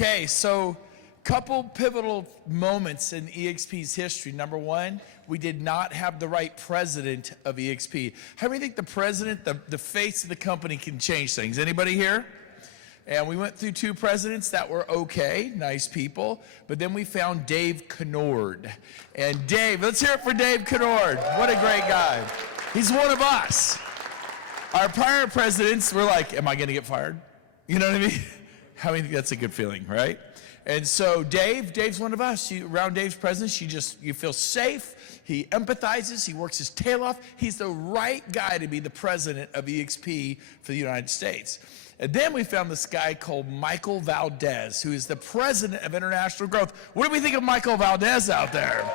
Okay, so couple pivotal moments in EXP's history. Number one, we did not have the right president of EXP. How many think the president, the face of the company, can change things? Anybody here? And we went through 2 presidents that were okay, nice people, but then we found Dave Kennord. And Dave, let's hear it for Dave Kennord. What a great guy. He's one of us. Our prior presidents were like, am I gonna get fired? You know what I mean? How many think that's a good feeling, right? And so Dave's one of us. Around Dave's presence, you feel safe. He empathizes. He works his tail off. He's the right guy to be the president of EXP for the United States. And then we found this guy called Michael Valdez, who is the president of International Growth. What do we think of Michael Valdez out there?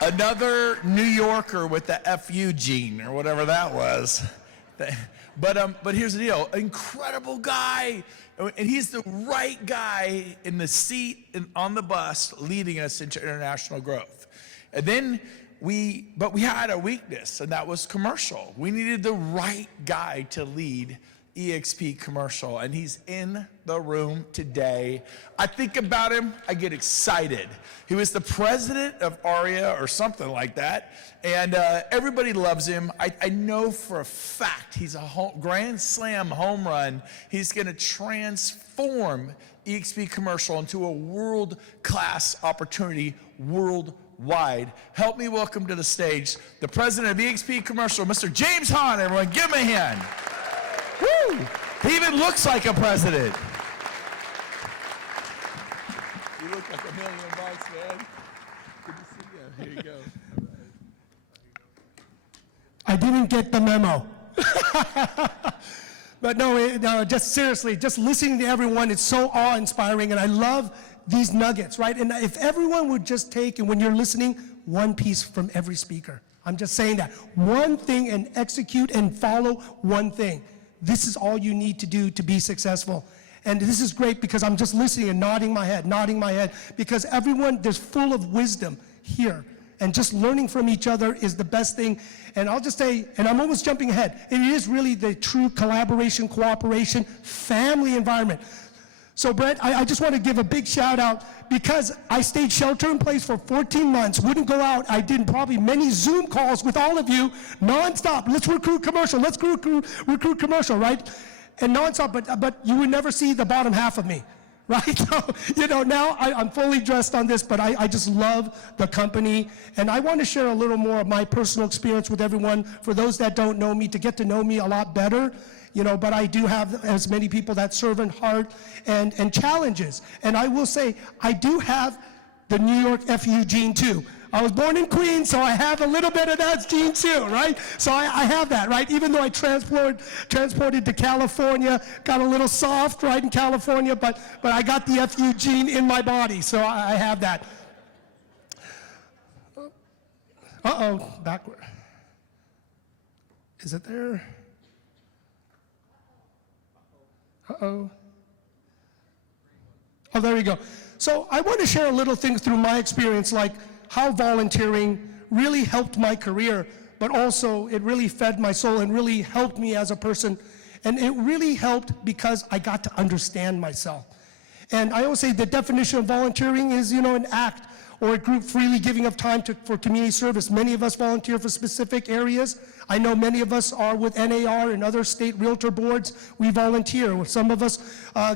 Another New Yorker with the FU gene or whatever that was. But here's the deal, incredible guy. And he's the right guy in the seat on the bus leading us into international growth. And then we had a weakness, and that was commercial. We needed the right guy to lead EXP commercial, and he's in the room today. I think about him, I get excited. He was the president of ARIA or something like that, and everybody loves him. I know for a fact he's a grand slam home run. He's gonna transform EXP commercial into a world-class opportunity worldwide. Help me welcome to the stage the president of EXP commercial, Mr. James Hahn. Everyone, give him a hand. Woo! He even looks like a president. You look like $1 million, man. Good to see you. Here you go. I didn't get the memo. But no, just seriously, just listening to everyone, it's so awe-inspiring, and I love these nuggets, right? And if everyone would just take, and when you're listening, one piece from every speaker. I'm just saying that. One thing, and execute and follow one thing. This is all you need to do to be successful. And this is great because I'm just listening and nodding my head, because everyone, there's full of wisdom here. And just learning from each other is the best thing. And I'll just say, and I'm almost jumping ahead, it is really the true collaboration, cooperation, family environment. So Brent, I just want to give a big shout out because I stayed shelter in place for 14 months, wouldn't go out. I did probably many Zoom calls with all of you, nonstop. Let's recruit commercial, let's recruit commercial, right? And nonstop, but you would never see the bottom half of me, right? So, now I'm fully dressed on this, but I just love the company. And I want to share a little more of my personal experience with everyone, for those that don't know me, to get to know me a lot better. But I do have as many people that servant heart and challenges. And I will say, I do have the New York FU gene too. I was born in Queens, so I have a little bit of that gene too, right? So I have that, right? Even though I transported to California, got a little soft, right, in California, but I got the FU gene in my body, so I have that. Uh-oh, backward. Is it there? Uh-oh. Oh, there you go. So I want to share a little thing through my experience, like how volunteering really helped my career, but also it really fed my soul and really helped me as a person. And it really helped because I got to understand myself. And I always say the definition of volunteering is, an act or a group freely giving of time for community service. Many of us volunteer for specific areas. I know many of us are with NAR and other state realtor boards. We volunteer. Some of us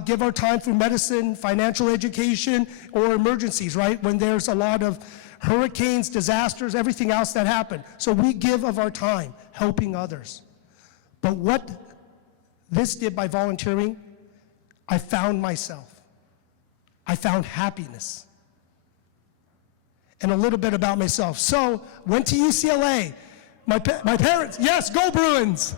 give our time for medicine, financial education, or emergencies, right? When there's a lot of hurricanes, disasters, everything else that happen. So we give of our time, helping others. But what this did by volunteering, I found myself. I found happiness. And a little bit about myself. So, went to UCLA. My parents, yes, go Bruins.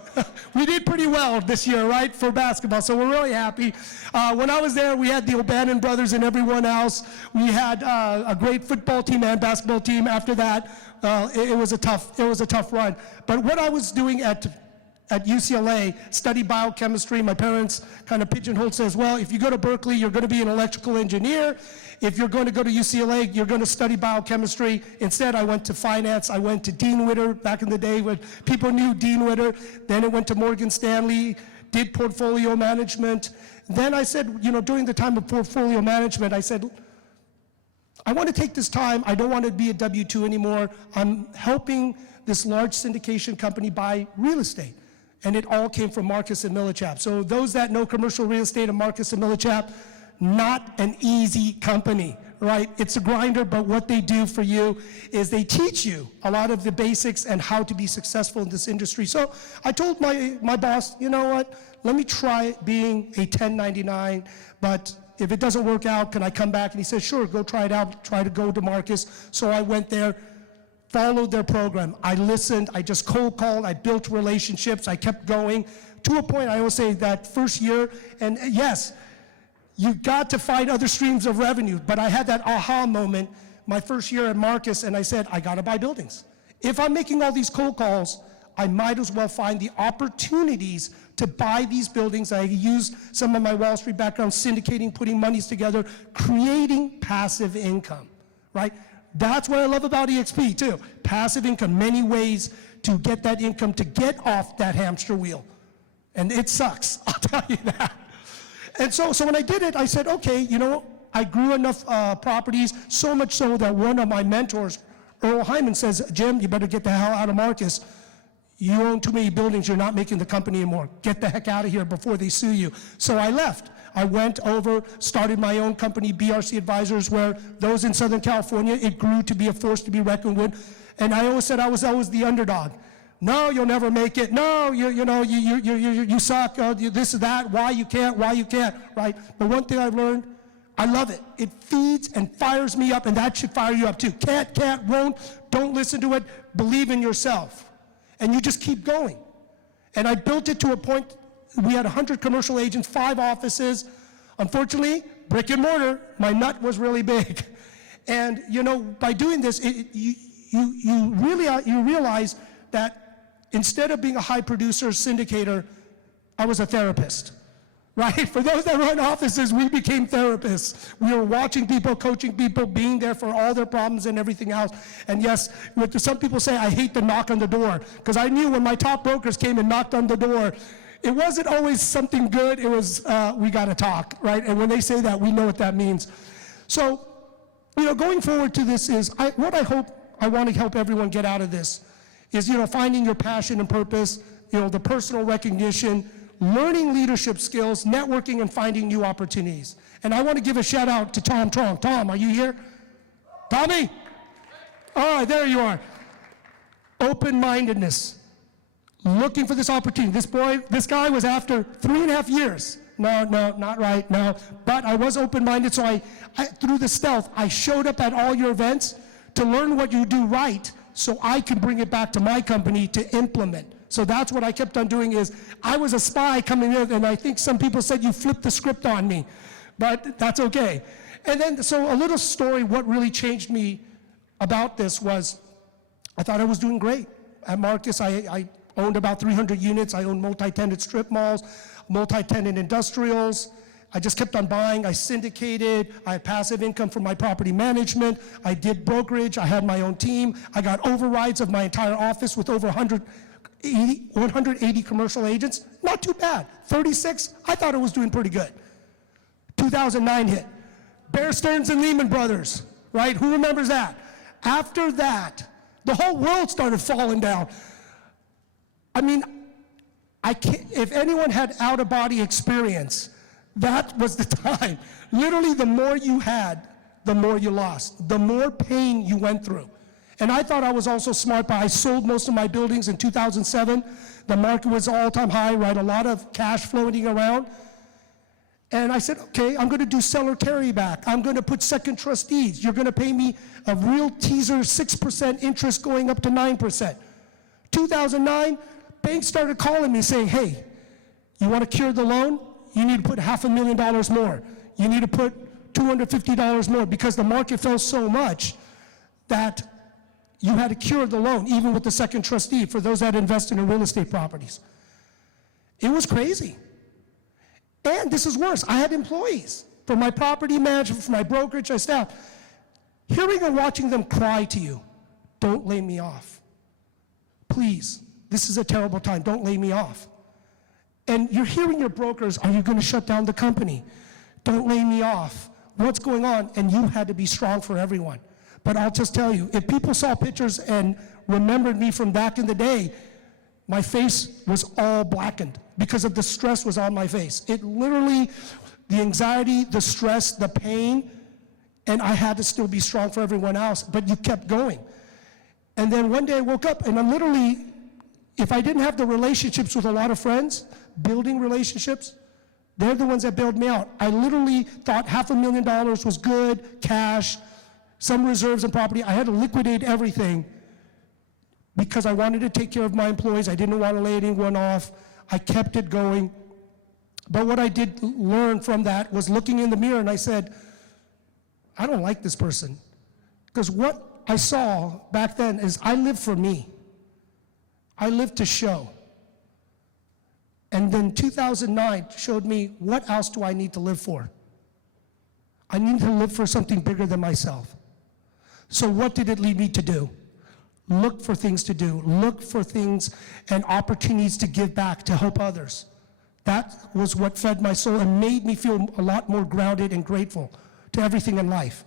We did pretty well this year, right, for basketball, so we're really happy. When I was there, we had the O'Bannon brothers and everyone else. We had a great football team and basketball team. After that, it was a tough run. But what I was doing at UCLA, studied biochemistry. My parents kind of pigeonholed, says, well, if you go to Berkeley, you're going to be an electrical engineer. If you're going to go to UCLA, you're going to study biochemistry. Instead, I went to finance. I went to Dean Witter back in the day when people knew Dean Witter. Then I went to Morgan Stanley, did portfolio management, then I said, during the time of portfolio management, I said, I want to take this time. I don't want to be a W-2 anymore. I'm helping this large syndication company buy real estate. And it all came from Marcus and Millichap. So those that know commercial real estate and Marcus and Millichap, not an easy company, right? It's a grinder, but what they do for you is they teach you a lot of the basics and how to be successful in this industry. So I told my boss, you know what, let me try being a 1099, but if it doesn't work out, can I come back? And he said, sure, go try it out, try to go to Marcus. So I went there, followed their program. I listened, I just cold called, I built relationships, I kept going. To a point, I always say that first year, and yes, you got to find other streams of revenue, but I had that aha moment my first year at Marcus, and I said, I gotta buy buildings. If I'm making all these cold calls, I might as well find the opportunities to buy these buildings. I used some of my Wall Street background, syndicating, putting monies together, creating passive income, right? That's what I love about EXP too. Passive income, many ways to get that income, to get off that hamster wheel. And it sucks, I'll tell you that. And so when I did it, I said, okay, I grew enough properties, so much so that one of my mentors, Earl Hyman, says, Jim, you better get the hell out of Marcus. You own too many buildings, you're not making the company anymore. Get the heck out of here before they sue you. So I left. I went over, started my own company, BRC Advisors, where those in Southern California, it grew to be a force to be reckoned with. And I always said I was always the underdog. No, you'll never make it. No, you suck. This is that. Why you can't, right? But one thing I've learned, I love it. It feeds and fires me up, and that should fire you up too. Can't, won't, don't listen to it. Believe in yourself. And you just keep going. And I built it to a point, we had 100 commercial agents, 5 offices. Unfortunately, brick and mortar, my nut was really big. And by doing this, you realize that instead of being a high producer, syndicator, I was a therapist. Right? For those that run offices, we became therapists. We were watching people, coaching people, being there for all their problems and everything else. And yes, some people say, I hate the knock on the door, because I knew when my top brokers came and knocked on the door, it wasn't always something good. It was, we got to talk, right? And when they say that, we know what that means. So, going forward to this is, what I want to help everyone get out of this is, finding your passion and purpose, the personal recognition, learning leadership skills, networking, and finding new opportunities. And I want to give a shout out to Tom Trong. Tom, are you here? Tommy? All right, there you are. Open-mindedness. Looking for this opportunity. This guy was after 3.5 years. No, not right, no. But I was open-minded, so I through the stealth, I showed up at all your events to learn what you do right, so I can bring it back to my company to implement. So that's what I kept on doing is, I was a spy coming in, and I think some people said you flipped the script on me, but that's okay. And then, so a little story, what really changed me about this was, I thought I was doing great. At Marcus, I owned about 300 units. I owned multi-tenant strip malls, multi-tenant industrials. I just kept on buying. I syndicated. I had passive income from my property management. I did brokerage. I had my own team. I got overrides of my entire office with over 180 commercial agents. Not too bad. 36, I thought it was doing pretty good. 2009 hit. Bear Stearns and Lehman Brothers, right? Who remembers that? After that, the whole world started falling down. I mean, if anyone had out-of-body experience, that was the time. Literally, the more you had, the more you lost. The more pain you went through. And I thought I was also smart, but I sold most of my buildings in 2007. The market was all-time high, right? A lot of cash floating around. And I said, okay, I'm gonna do seller carryback. I'm gonna put second trust deeds. You're gonna pay me a real teaser 6% interest going up to 9%. 2009, banks started calling me saying, hey, you wanna cure the loan? You need to put $500,000 more. You need to put $250 more, because the market fell so much that you had to cure the loan, even with the second trustee, for those that invested in real estate properties. It was crazy. And this is worse, I had employees for my property management, for my brokerage, my staff. Hearing and watching them cry to you, don't lay me off. Please, this is a terrible time, don't lay me off. And you're hearing your brokers, are you going to shut down the company? Don't lay me off. What's going on? And you had to be strong for everyone. But I'll just tell you, if people saw pictures and remembered me from back in the day, my face was all blackened because of the stress was on my face. It literally, the anxiety, the stress, the pain, and I had to still be strong for everyone else, but you kept going. And then one day I woke up and I literally, if I didn't have the relationships with a lot of friends, building relationships, they're the ones that bailed me out. I literally thought $500,000 was good, cash, some reserves and property. I had to liquidate everything because I wanted to take care of my employees. I didn't want to lay anyone off. I kept it going. But what I did learn from that was looking in the mirror and I said, I don't like this person. Because what I saw back then is I lived for me. I lived to show. And then 2009 showed me, what else do I need to live for? I need to live for something bigger than myself. So what did it lead me to do? Look for things to do. Look for things and opportunities to give back, to help others. That was what fed my soul and made me feel a lot more grounded and grateful to everything in life.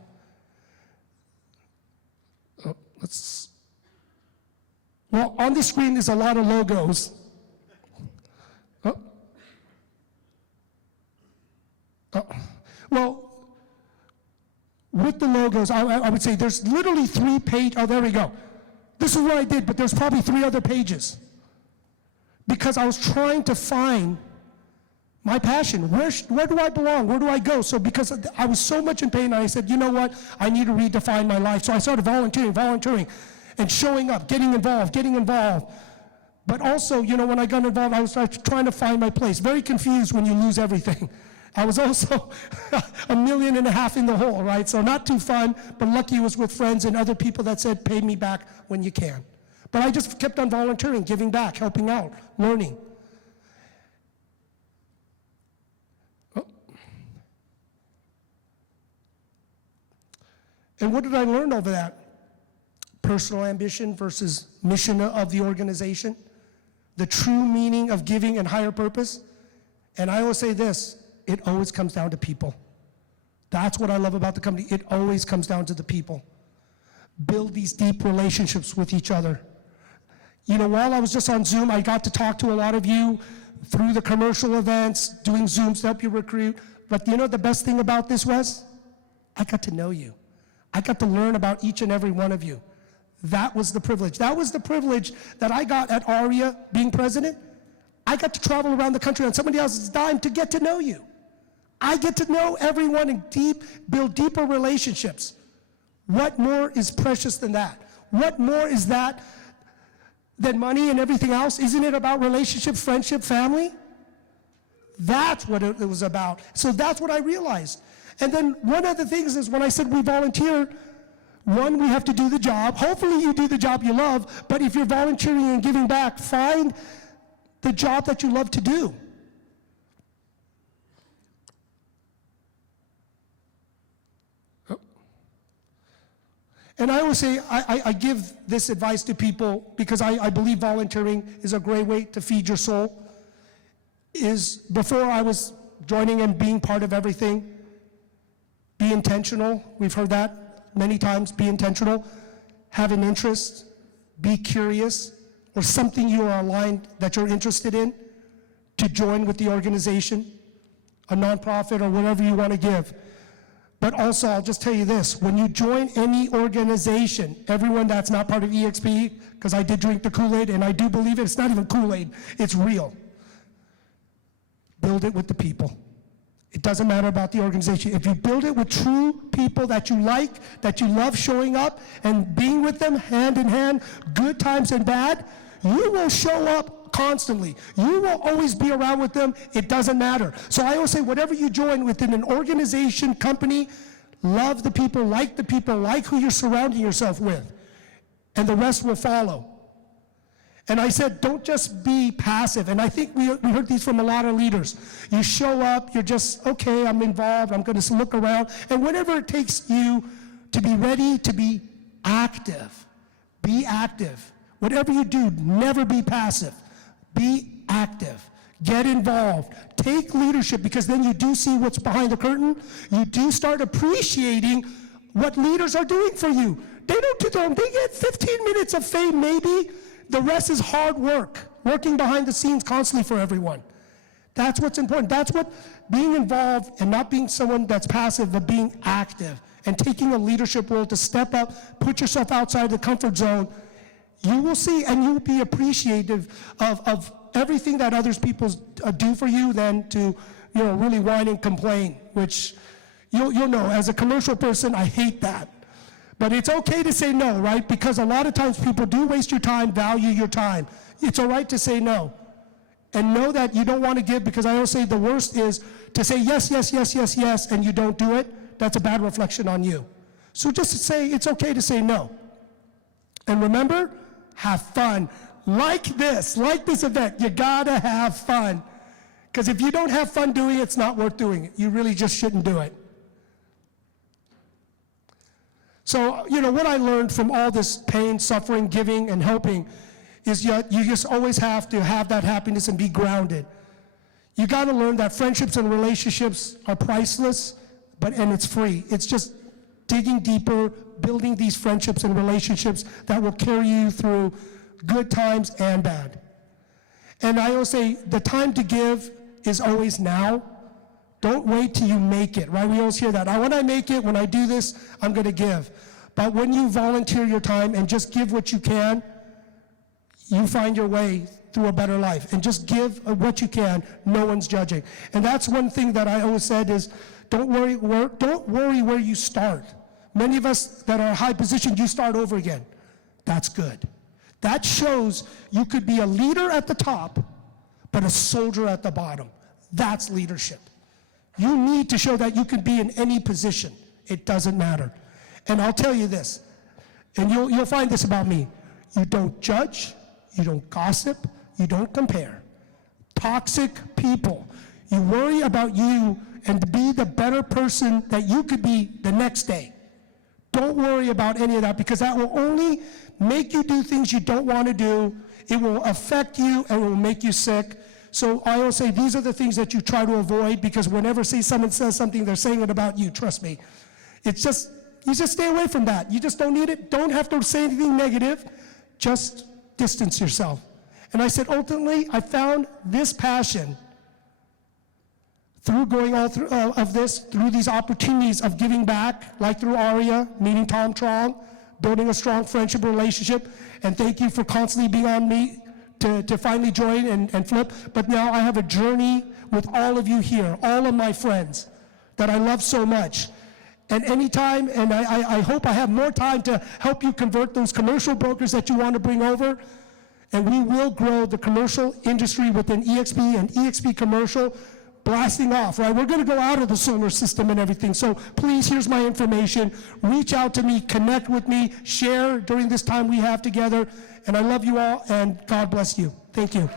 Well, on the screen is a lot of logos. Well, with the logos, I would say there's literally 3 pages. Oh, there we go. This is what I did, but there's probably 3 other pages. Because I was trying to find my passion. Where do I belong? Where do I go? So because I was so much in pain, I said, you know what? I need to redefine my life. So I started volunteering, and showing up, getting involved. But also, you know, when I got involved, I was trying to find my place. Very confused when you lose everything. I was also $1.5 million in the hole, right? So not too fun, but lucky it was with friends and other people that said, pay me back when you can. But I just kept on volunteering, giving back, helping out, learning. And what did I learn over that? Personal ambition versus mission of the organization, the true meaning of giving and higher purpose. And I always say this, it always comes down to people. That's what I love about the company. It always comes down to the people. Build these deep relationships with each other. You know, while I was just on Zoom, I got to talk to a lot of you through the commercial events, doing Zooms to help you recruit. But you know the best thing about this was? I got to know you. I got to learn about each and every one of you. That was the privilege. That was the privilege that I got at ARIA being president. I got to travel around the country on somebody else's dime to get to know you. I get to know everyone and build deeper relationships. What more is precious than that? What more is that than money and everything else? Isn't it about relationship, friendship, family? That's what it was about. So that's what I realized. And then one of the things is when I said we volunteer, one, we have to do the job. Hopefully you do the job you love, but if you're volunteering and giving back, find the job that you love to do. And I always say, I give this advice to people because I believe volunteering is a great way to feed your soul. Is before I was joining and being part of everything, be intentional. We've heard that many times, be intentional. Have an interest, be curious, or something you are aligned that you're interested in to join with the organization, a nonprofit or whatever you want to give. But also, I'll just tell you this, when you join any organization, everyone that's not part of EXP, because I did drink the Kool-Aid, and I do believe it, it's not even Kool-Aid, it's real. Build it with the people. It doesn't matter about the organization. If you build it with true people that you like, that you love showing up and being with them hand in hand, good times and bad, you will show up constantly. You will always be around with them. It doesn't matter. So I always say, whatever you join within an organization, company, love the people, like who you're surrounding yourself with, and the rest will follow. And I said, don't just be passive. And I think we heard these from a lot of leaders. You show up, you're just, okay, I'm involved, I'm going to look around. And whatever it takes you to be ready to be active, be active. Whatever you do, never be passive. Be active. Get involved. Take leadership, because then you do see what's behind the curtain. You do start appreciating what leaders are doing for you. They don't do them. They get 15 minutes of fame maybe. The rest is hard work, working behind the scenes constantly for everyone. That's what's important. That's what being involved, and not being someone that's passive, but being active and taking a leadership role to step up, put yourself outside the comfort zone. You will see, and you will be appreciative of everything that others people do for you than to, really whine and complain, which you'll know. As a commercial person, I hate that. But it's okay to say no, right? Because a lot of times people do waste your time, value your time. It's all right to say no. And know that you don't want to give, because I always say the worst is to say yes, yes, yes, yes, yes, and you don't do it. That's a bad reflection on you. So just say it's okay to say no. And remember, have fun. Like this event, you gotta have fun. Because if you don't have fun doing it, it's not worth doing it. You really just shouldn't do it. So, what I learned from all this pain, suffering, giving, and helping is you just always have to have that happiness and be grounded. You gotta learn that friendships and relationships are priceless, and it's free. It's just digging deeper, building these friendships and relationships that will carry you through good times and bad. And I always say the time to give is always now. Don't wait till you make it, right? We always hear that. When I make it, when I do this, I'm gonna give. But when you volunteer your time and just give what you can, you find your way through a better life. And just give what you can. No one's judging. And that's one thing that I always said is, don't worry where you start. Many of us that are high positioned, you start over again. That's good. That shows you could be a leader at the top, but a soldier at the bottom. That's leadership. You need to show that you can be in any position. It doesn't matter. And I'll tell you this, and you'll find this about me. You don't judge, you don't gossip, you don't compare. Toxic people. You worry about you and to be the better person that you could be the next day. Don't worry about any of that, because that will only make you do things you don't want to do. It will affect you and it will make you sick. So I always say these are the things that you try to avoid, because whenever someone says something, they're saying it about you, trust me. It's just, you just stay away from that. You just don't need it. Don't have to say anything negative. Just distance yourself. And I said, ultimately, I found this passion through going all through through these opportunities of giving back, like through ARIA, meeting Tom Trong, building a strong friendship relationship. And thank you for constantly being on me to finally join and flip. But now I have a journey with all of you here, all of my friends that I love so much. And anytime, and I hope I have more time to help you convert those commercial brokers that you want to bring over. And we will grow the commercial industry within EXP and EXP Commercial, blasting off, right? We're going to go out of the solar system and everything. So please, here's my information. Reach out to me, connect with me, share during this time we have together. And I love you all, and God bless you. Thank you.